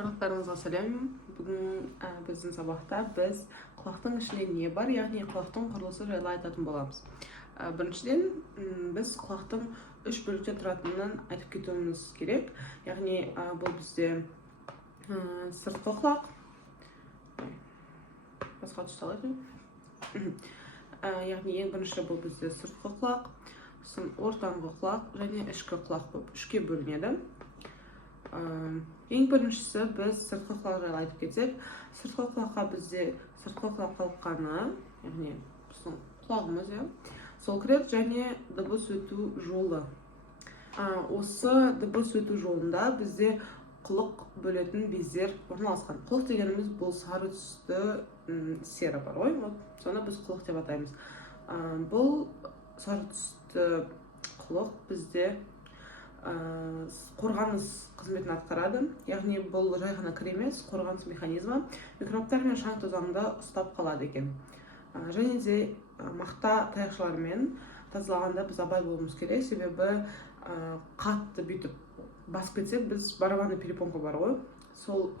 Барлықтарыңызға сәлем. Бүгін біздің сабақта біз құлақтың ішінде не бар, яғни құлақтың құрылысы жайлы айтатын боламыз. Біріншіден, біз құлақтың 3 бөліктен тұратынын айтып кетуіміз керек. Яғни бұл бізде сыртқы құлақ, басқа тұсталады. Яғни ең бірінші бұл бізде сыртқы құлақ, ортаңғы құлақ және ішкі құлақ болып үшке бөлінеді. Ең біріншісі біз сыртқы құлақ жайлы айтып кетсек, сыртқы құлаққа бізде сыртқы құлақ қалқаны, яғни біздің құлағымыз, сол кіреді және дыбыс өту жолы. Осы дыбыс өту жолында бізде құлық бөлетін бездер орналасқан. Құлық дегеніміз бұл сары түсті сері бар ғой, соны біз құлық деп атаймыз. Бұл сары түсті құлық бізде қорғаныс қызметін атқарады, яғни бұл жай ғана кір емес, қорғаныс механизмі микробтар мен шаң тозаңды ұстап қалады екен. Және де мақта таяқшаларымен тазалағанда біз абай болуымыз керек, себебі қатты бүйтіп басып кетсек, біз барабанный перепонка бар ғой, сол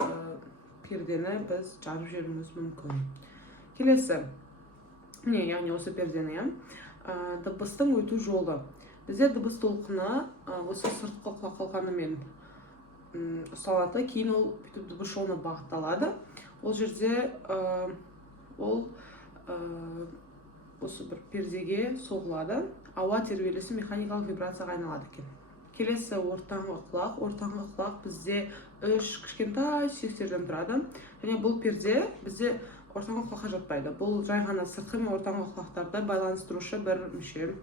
пердені біз жарып жіберуіміз мүмкін. Келесі, яғни осы пердені, дыбыстың өту жолы. Бізде дыбыс толқыны осы сыртқы құлақ қалқанымен ұсталады, кейін ол дыбыс жолына бағытталады. Ол жерде ол осы бір пердеге соғылады, ауа тербелісі механикалық вибрацияға айналады екен. Келесі ортаңғы құлақ. Ортаңғы құлақ бізде 3 кішкентай сүйектерден тұрады, және бұл перде бізде ортаңғы құлаққа жатпайды. Бұл жай ғана сыртқы мен ортаңғы құлақтарды байланыстырушы бір мүше.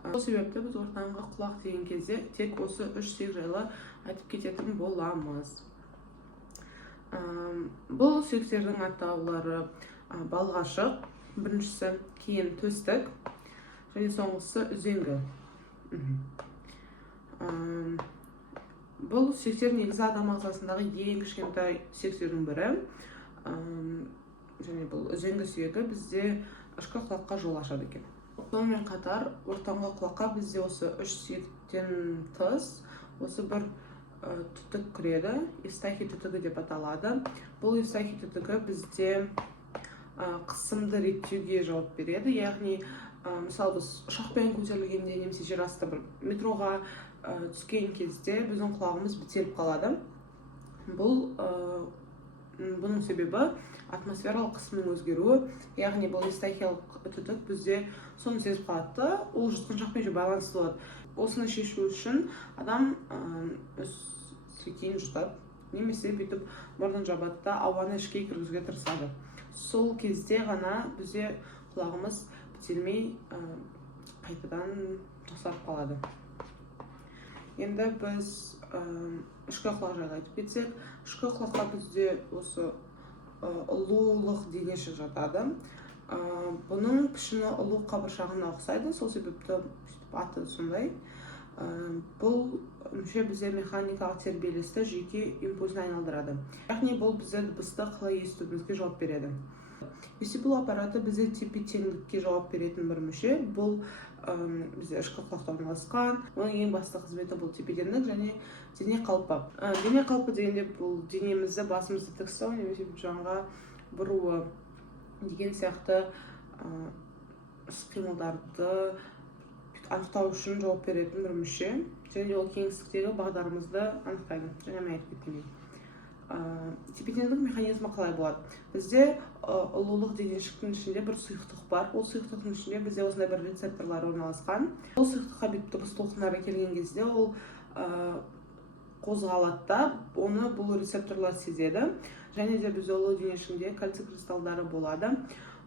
Сол себепті біз ортаңғы құлақ деген кезде тек осы 3 сүйек жайлы айтып кететін боламыз. Бұл сүйектердің атаулары балғашық, біріншісі, кейін төстік, және соңғысы үзеңгі. Бұл сүйектер негізі адам ағзасындағы ең кішкентай сүйектердің бірі, және бұл үзеңгі сүйегі бізде ішкі құлаққа жол ашады екен. Сонымен қатар, ортаңғы құлаққа бізде осы 3 сүйектен тыс, осы бір түтік кіреді, евстахий түтігі деп аталады. Бұл евстахий түтігі бізде қысымды реттеуге жауап береді. Яғни, мысалы біз ұшақпен көтерілгенде, немесе жер асты бір метроға түскен кезде біздің құлағымыз бітеліп қалады. Бұның себебі атмосфералық қысымның өзгеруі, яғни бұл евстахиялық түтік бізде соны сезіп қалады, ол жұтқыншақпен байланысты болады. Осыны шешу үшін адам сөйтейін жұтады, немесе бүйтіп мұрнын жабады да ауаны ішке кіргізуге тырысады. Сол кезде ғана бізде құлағымыз бітелмей қайтадан тоқтап қалады. Енді біз ішкі құлақ жайлы айтып кетсек, ішкі құлаққа бізде осы ұлулық денешік жатады. Бұның пішіні ұлу қабыршағына ұқсайды, сол себепті аты сондай. Бұл мүше бізде механикалық тербелісті жүйке импульсіне айналдырады. Яғни бұл бізде дыбысты қалай естуімізге жауап береді. Вестибул аппараты бізде тепе-теңдікке жауап беретін бір мүше. Бұл бізде ішкі құлақта орналасқан. Оның ең басты қызметі бұл тепе-теңдік және дене қалпы. Дене қалпы дегенде бұл денемізді, басымызды тік ұстау, немесе жанға бұруы деген сияқты іс-қимылдарды анықтау үшін жауап беретін бір мүше. Және ол кеңістіктегі бағдарымызды анықтайды. Және мен айтып кеткендей. Тепе-теңдік механизмі қалай болады? Бізде ұлулық денешіктің ішінде бір сұйықтық бар. Ол сұйықтықтың ішінде бізде осындай бір рецепторлар орналасқан. Ол сұйықтыққа дыбыс толқындары келген кезде ол қозғалады да, оны бұл рецепторлар сезеді. Және де бізде ұлу денешігінде кальций кристалдары болады.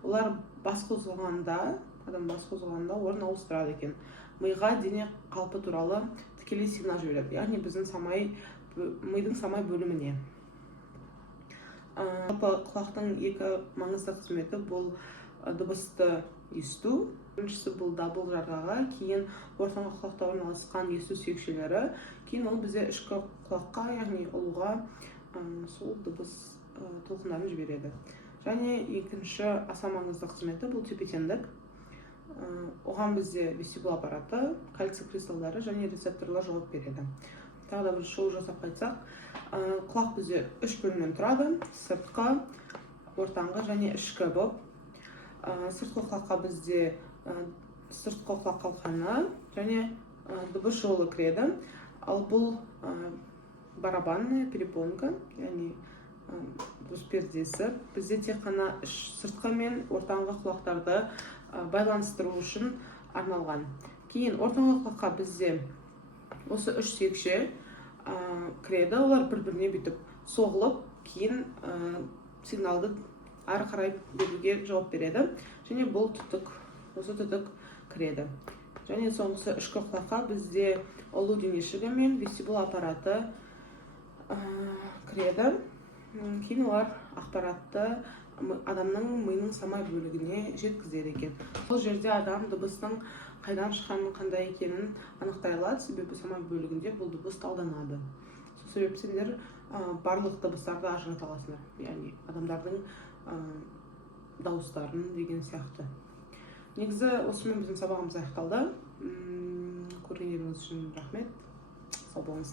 Олар бас қозғалғанда, адам бас қозғалғанда орын ауыстырады екен. Миға дене қалпы туралы тікелей сигнал жібереді, яғни мидың самай бөліміне. Құлақтың екі маңызды қызметі бұл дыбысты есту. Біріншісі бұл дабыл жарғағы, кейін ортаңғы құлақта орналасқан есту сүйекшелері, кейін ол бізде ішкі құлаққа, яғни ұлуға сол дыбыс толқындарын жібереді. Және екінші аса маңызды қызметі бұл тепе-теңдік. Оған бізде вестибул аппараты, кальций кристалдары және рецепторлар жауап береді. тағы да бір шоу жасап қайтсақ, құлақ бізде 3 бөлімнен тұрады: сыртқы, ортаңғы және ішкі болып. Сыртқы құлаққа бізде сыртқы құлақ қалқаны және дыбыс жолы кіреді. Ал бұл барабанная перепонка, яғни дыбыс пердесі. Бізде тек қана сыртқы мен ортаңғы құлақтарды байланыстыру үшін арналған. Кейін ортаңғы құлаққа бізде осы 3 секше кіреді. Олар бір-біріне бүйтіп соғылып, кейін сигналды ары қарай беруге жауап береді. Және бұл түтік, осы түтік кіреді. Және соңғысы ішкі құлаққа бізде ұлу денешігі мен вестибул аппараты кіреді. Кейін олар ақпаратты адамның миының самай бөлігіне жеткізеді екен. Бұл жерде адам дыбыстың қайдан шыққанын, қандай екенін анықтай алады, себебі самай бөлігінде бұл дыбыс талданады. Сол себепті сендер барлық дыбыстарды ажырата аласыңдар, яғни адамдардың дауыстарын деген сияқты. Негізі осымен біздің сабағымыз аяқталды. Көргендеріңіз үшін рахмет. Сау болыңыздар.